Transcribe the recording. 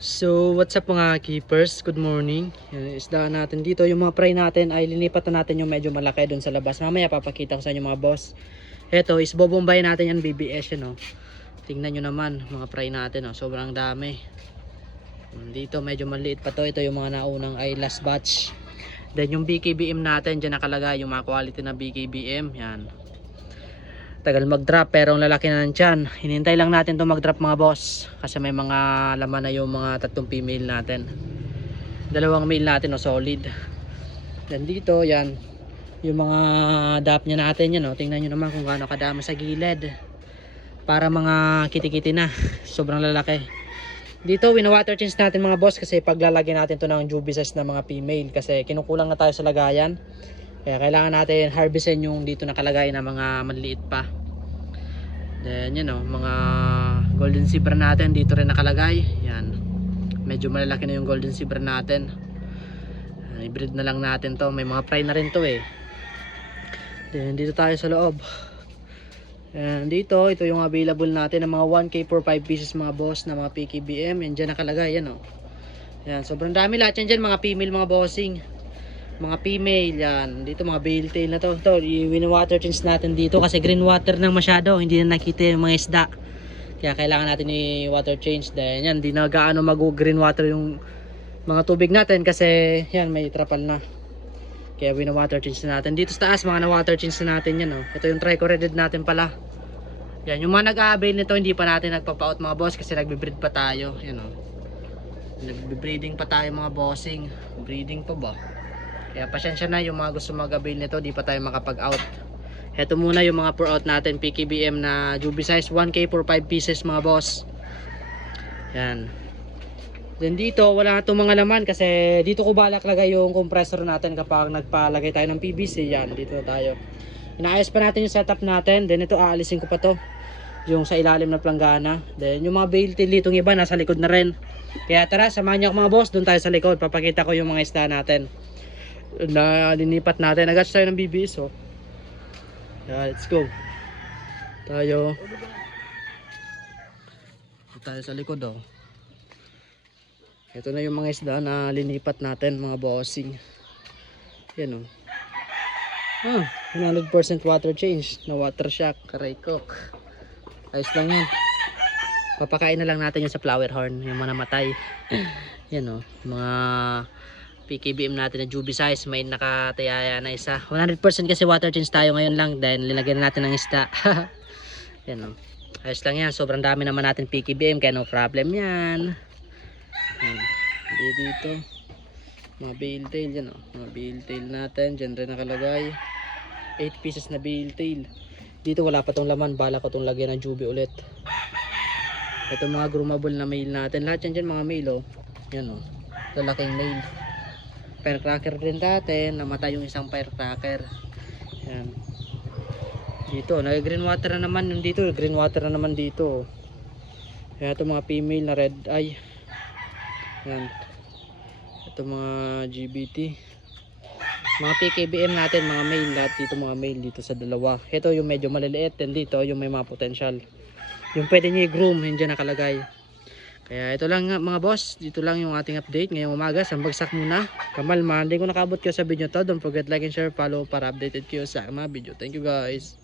So what's up mga keepers, good morning. Yan, isdaan natin dito. Yung mga fry natin ay linipat na natin yung medyo malaki dun sa labas. Mamaya papakita ko sa inyo mga boss. Eto is bobombay natin yan, BBS yan, oh. Tingnan nyo naman mga fry natin, oh. Sobrang dami. Dito medyo maliit pa to. Ito yung mga naunang ay last batch. Then yung BKBM natin, dyan nakalagay yung mga quality na BKBM. Yan, tagal mag drop pero ang lalaki na ng tiyan. Hinintay lang natin to mag drop mga boss, kasi may mga laman na yung mga tatlong female natin, dalawang male natin, o solid. Then dito yan yung mga dap nya natin yan, o. Tingnan nyo naman kung gaano kadami sa gilid, para mga kitikiti na. Sobrang lalaki. Dito wina-water change natin mga boss, kasi paglalagyan natin to ng juvie size na mga female, kasi kinukulang na tayo sa lagayan. Kaya kailangan natin harvestin yung dito nakalagay na mga maliit pa. Then yan, o, mga golden zebra natin dito rin nakalagay. Yan, medyo malalaki na yung golden zebra natin. I-breed na lang natin to. May mga fry na rin to eh. Then dito tayo sa loob. And dito, ito yung available natin ng mga 1K for 5 pieces mga boss na mga PKBM. Yan dyan nakalagay, yan, o. Yan, sobrang dami lahat yan dyan, mga female mga bossing. Mga female yan. Dito mga bale tail na to. Ito, win-water change natin dito kasi green water nang masyado. Hindi na nakita yung mga isda. Kaya kailangan natin i-water change. Dahil yan, hindi na gaano mag-green water yung mga tubig natin kasi yan, may trapal na. Kaya win-water change na natin. Dito sa taas, mga na-water change na natin yan, oh. Ito yung trichoredid natin pala. Yan, yung mga nag-a-avail nito, hindi pa natin nagpa-out mga boss kasi nagbe-breed pa tayo. Yan, oh. Nagbe-breeding pa tayo mga bossing. Breeding pa ba? Kaya pasyensya na yung mga gusto mag-avail nito, di pa tayo makapag-out. Heto muna yung mga pour out natin, PKBM na juvie size, 1K for 5 pieces mga boss. Yan. Then dito, wala na itong mga laman kasi dito ko balak lagay yung compressor natin kapag nagpalagay tayo ng PVC. Yan, dito na tayo. Inaayos pa natin yung setup natin. Then ito, aalisin ko pa to, yung sa ilalim na planggana. Then yung mga bale tail ditong iba, nasa likod na rin. Kaya tara, samahan niyo ako mga boss, doon tayo sa likod. Papakita ko yung mga isda natin na linipat natin. Agad tayo ng BBS, oh. Yeah, let's go. Tayo sa likod, oh. Ito na yung mga isda na linipat natin mga bossing. Yan, oh. 100% water change na water shock, karay cook. Ayos lang yan. Papakain na lang natin yung sa flower horn, yung mga namatay. Yan, oh, mga PKBM natin na juvie size, may nakatayaya na isa. 100% kasi water change tayo ngayon lang dahil linagyan natin ng isda. Yan, oh. Ayos lang yan. Sobrang dami naman natin PKBM kaya no problem yan. Yan. Dito mga bale tail yan, oh. Mga bale tail natin dyan rin nakalagay. 8 pieces na bale tail. Dito wala pa tong laman. Bala ko tong lagyan ng juvie ulit. Ito mga groomable na male natin. Lahat yan dyan mga male, oh. Yan, oh. Lalaking male. Firecracker din dati, namatay yung isang firecracker. Yan. Dito, nag-green water na naman yung dito, green water na naman dito. Kaya ito mga female na red eye. Yan. Ito mga GBT. Mga PKBM natin, mga male lahat dito, mga male dito sa dalawa. Ito yung medyo maliliit, and dito yung may mga potential. Yung pwede niyo i-groom, hindi nakalagay. Kaya ito lang mga boss, dito lang yung ating update ngayong umaga. Sambagsak muna, kamalma. Hindi ko nakabot kayo sa video to. Don't forget like and share, follow para updated kayo sa mga video. Thank you guys.